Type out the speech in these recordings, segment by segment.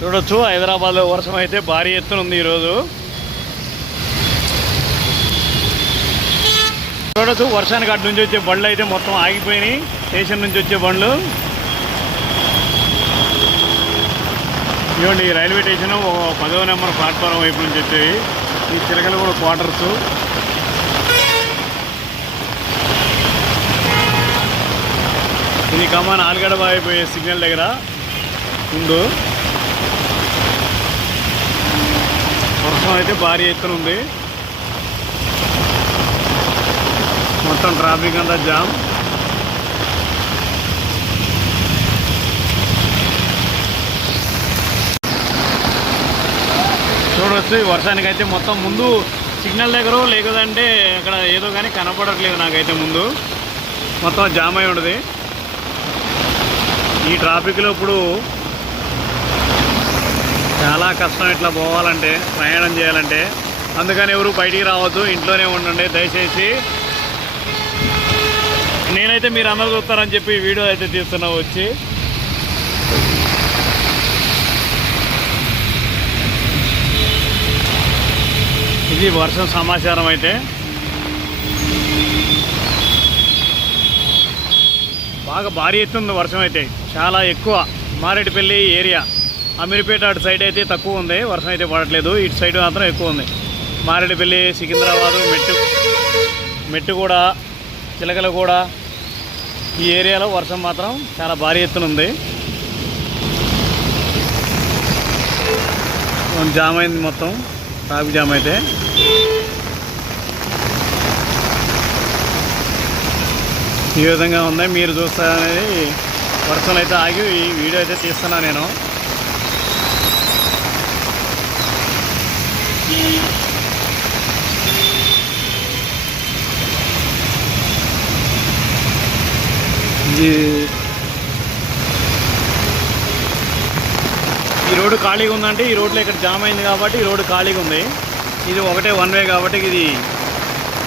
చూడొచ్చు హైదరాబాద్లో వర్షం అయితే భారీ ఎత్తున ఉంది ఈరోజు. చూడొచ్చు వర్షానికి అటు నుంచి వచ్చే బండ్లు అయితే మొత్తం ఆగిపోయినాయి. స్టేషన్ నుంచి వచ్చే బండ్లు. ఇవ్వండి రైల్వే స్టేషన్ ఒక పదవ నెంబర్ ప్లాట్ఫారం వైపు నుంచి వచ్చేవి ఈ చిలకలు కూడా క్వార్టర్స్. ఇది కమాన్ ఆలుగడ అయిపోయే సిగ్నల్ దగ్గర. ఉండు. వర్షం అయితే భారీ ఎత్తున ఉంది. మొత్తం ట్రాఫిక్ అంతా జామ్. చూడవచ్చు ఈ వర్షానికి అయితే మొత్తం ముందు సిగ్నల్ దగ్గర లేకదంటే అక్కడ ఏదో కానీ కనపడట్లేదు నాకైతే ముందు. మొత్తం జామ్ అయి ఉండదు ఈ ట్రాఫిక్లో ఇప్పుడు చాలా కష్టం ఇట్లా పోవాలంటే ప్రయాణం చేయాలంటే. అందుకని ఎవరు బయటికి రావద్దు ఇంట్లోనే ఉండండి దయచేసి. నేనైతే మీరు అందరూ చూస్తారని చెప్పి వీడియో అయితే తీస్తున్నా వచ్చి. ఇది వర్షం సమాచారం అయితే. బాగా భారీ ఎత్తుంది వర్షం అయితే. చాలా ఎక్కువ మారేడుపల్లి ఏరియా. అమీర్పేట అటు సైడ్ అయితే తక్కువ ఉంది. వర్షం అయితే పడట్లేదు. ఇటు సైడ్ మాత్రం ఎక్కువ ఉంది. మారేడుపల్లి సికింద్రాబాదు మెట్టు. మెట్టు కూడా చిలకల కూడా ఈ ఏరియాలో వర్షం మాత్రం చాలా భారీ ఎత్తున ఉంది. జామ్ అయింది మొత్తం. ట్రాఫిక్ జామ్ అయితే. ఈ విధంగా ఉంది. మీరు చూస్తారనేది వర్షం అయితే ఆగి ఈ వీడియో అయితే తీస్తున్నా నేను. ఇది ఈ రోడ్డు ఖాళీగా ఉందంటే ఈ రోడ్లో ఇక్కడ జామ్ అయింది కాబట్టి ఈ రోడ్డు ఖాళీగా ఉంది. ఇది ఒకటే వన్ వే కాబట్టి ఇది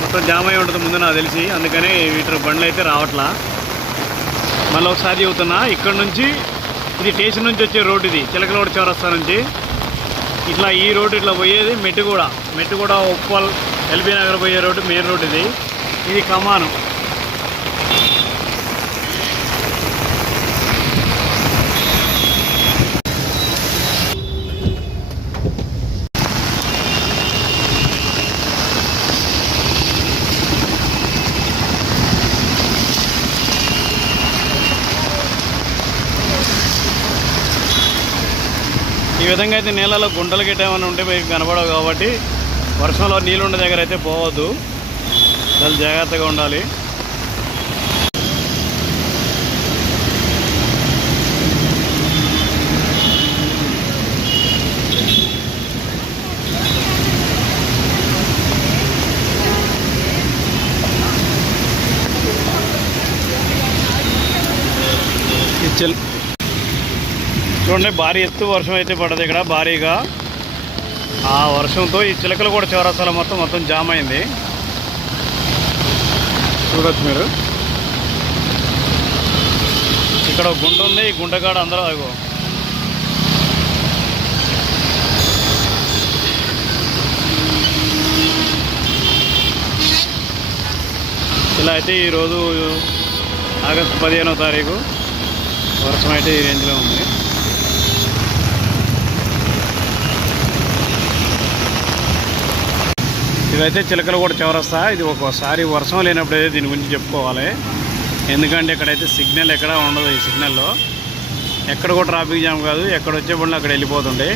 మొత్తం జామ్ అయి ఉంటుంది ముందు నాకు తెలిసి. అందుకనే వీటి బండ్లు అయితే రావట్లా. మళ్ళీ ఒకసారి చెబుతున్నా ఇక్కడ నుంచి ఇది స్టేషన్ నుంచి వచ్చే రోడ్డు ఇది. చిలకలోడ చౌరస్తా నుంచి. ఇట్లా ఈ రోడ్డు ఇట్లా పోయేది మెట్టుగూడ. మెట్టుగూడ ఉప్పల్ ఎల్బీ నగర్ పోయే రోడ్డు మెయిన్ రోడ్డు ఇది. ఇది కమాను. ఈ విధంగా అయితే నీళ్ళలో గుంటలు గిట్ట ఏమైనా ఉంటే మీకు కనపడవు కాబట్టి వర్షంలో నీళ్ళు ఉండే దగ్గర అయితే పోవద్దు. చాలా జాగ్రత్తగా ఉండాలి. ఈ చూడండి భారీ ఎత్తు వర్షం అయితే పడదు ఇక్కడ భారీగా. ఆ వర్షంతో ఈ చిలకలు కూడా చౌరస్తాల మొత్తం మొత్తం జామ్ అయింది. చూడొచ్చు మీరు. ఇక్కడ ఒక ఉంది ఈ గుంటకాడ అందరూ అగో ఇలా అయితే ఈరోజు ఆగస్టు పదిహేనో తారీఖు. వర్షం అయితే ఈ రేంజ్లో ఉంది. ఇదైతే చిలకలు కూడా చివరస్తా. ఇది ఒక్కోసారి వర్షం లేనప్పుడు అయితే దీని గురించి చెప్పుకోవాలి. ఎందుకంటే ఇక్కడైతే సిగ్నల్ ఎక్కడ ఉండదు ఈ సిగ్నల్లో. ఎక్కడ కూడా ట్రాఫిక్ జామ్ కాదు. ఎక్కడ వచ్చే అక్కడ వెళ్ళిపోతుండే.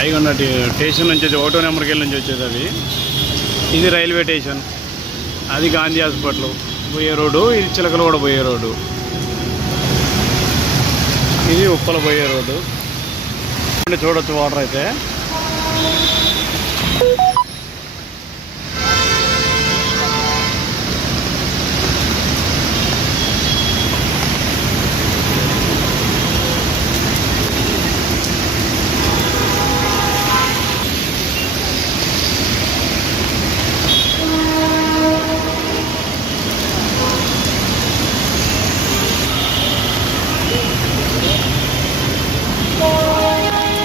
అయిగొండ స్టేషన్ నుంచి వచ్చి ఒకటో నెంబర్కి వెళ్ళి నుంచి వచ్చేది అది. ఇది రైల్వే స్టేషన్. అది గాంధీ హాస్పిటల్. పోయే రోడ్డు ఇది చిలకలు కూడా పోయే రోడ్డు. ఇది ఉప్పల పోయే రోడ్డు చూడొచ్చు వాటర్ అయితే.